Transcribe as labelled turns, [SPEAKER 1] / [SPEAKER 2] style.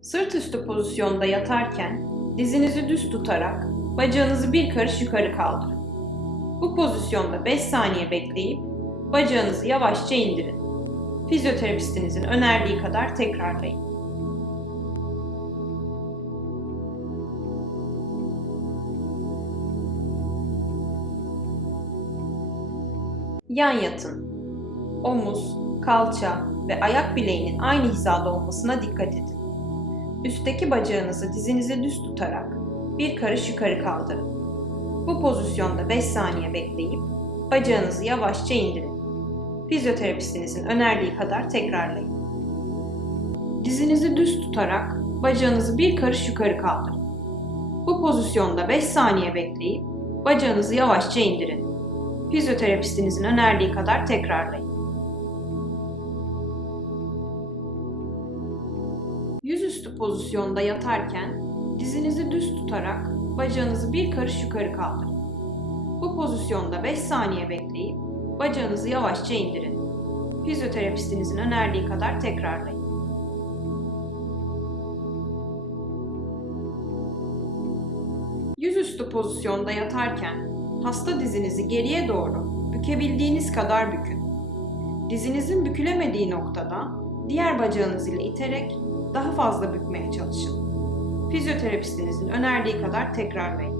[SPEAKER 1] Sırt üstü pozisyonda yatarken dizinizi düz tutarak bacağınızı bir karış yukarı kaldırın. Bu pozisyonda 5 saniye bekleyip bacağınızı yavaşça indirin. Fizyoterapistinizin önerdiği kadar tekrarlayın. Yan yatın. Omuz, kalça ve ayak bileğinin aynı hizada olmasına dikkat edin. Üstteki bacağınızı dizinize düz tutarak bir karış yukarı kaldırın. Bu pozisyonda 5 saniye bekleyip bacağınızı yavaşça indirin. Fizyoterapistinizin önerdiği kadar tekrarlayın. Dizinizi düz tutarak bacağınızı bir karış yukarı kaldırın. Bu pozisyonda 5 saniye bekleyip bacağınızı yavaşça indirin. Fizyoterapistinizin önerdiği kadar tekrarlayın. Yüzüstü pozisyonda yatarken dizinizi düz tutarak bacağınızı bir karış yukarı kaldırın. Bu pozisyonda 5 saniye bekleyip bacağınızı yavaşça indirin. Fizyoterapistinizin önerdiği kadar tekrarlayın. Yüzüstü pozisyonda yatarken hasta dizinizi geriye doğru bükebildiğiniz kadar bükün. Dizinizin bükülemediği noktada diğer bacağınız ile iterek daha fazla bükmeye çalışın. Fizyoterapistinizin önerdiği kadar tekrarlayın.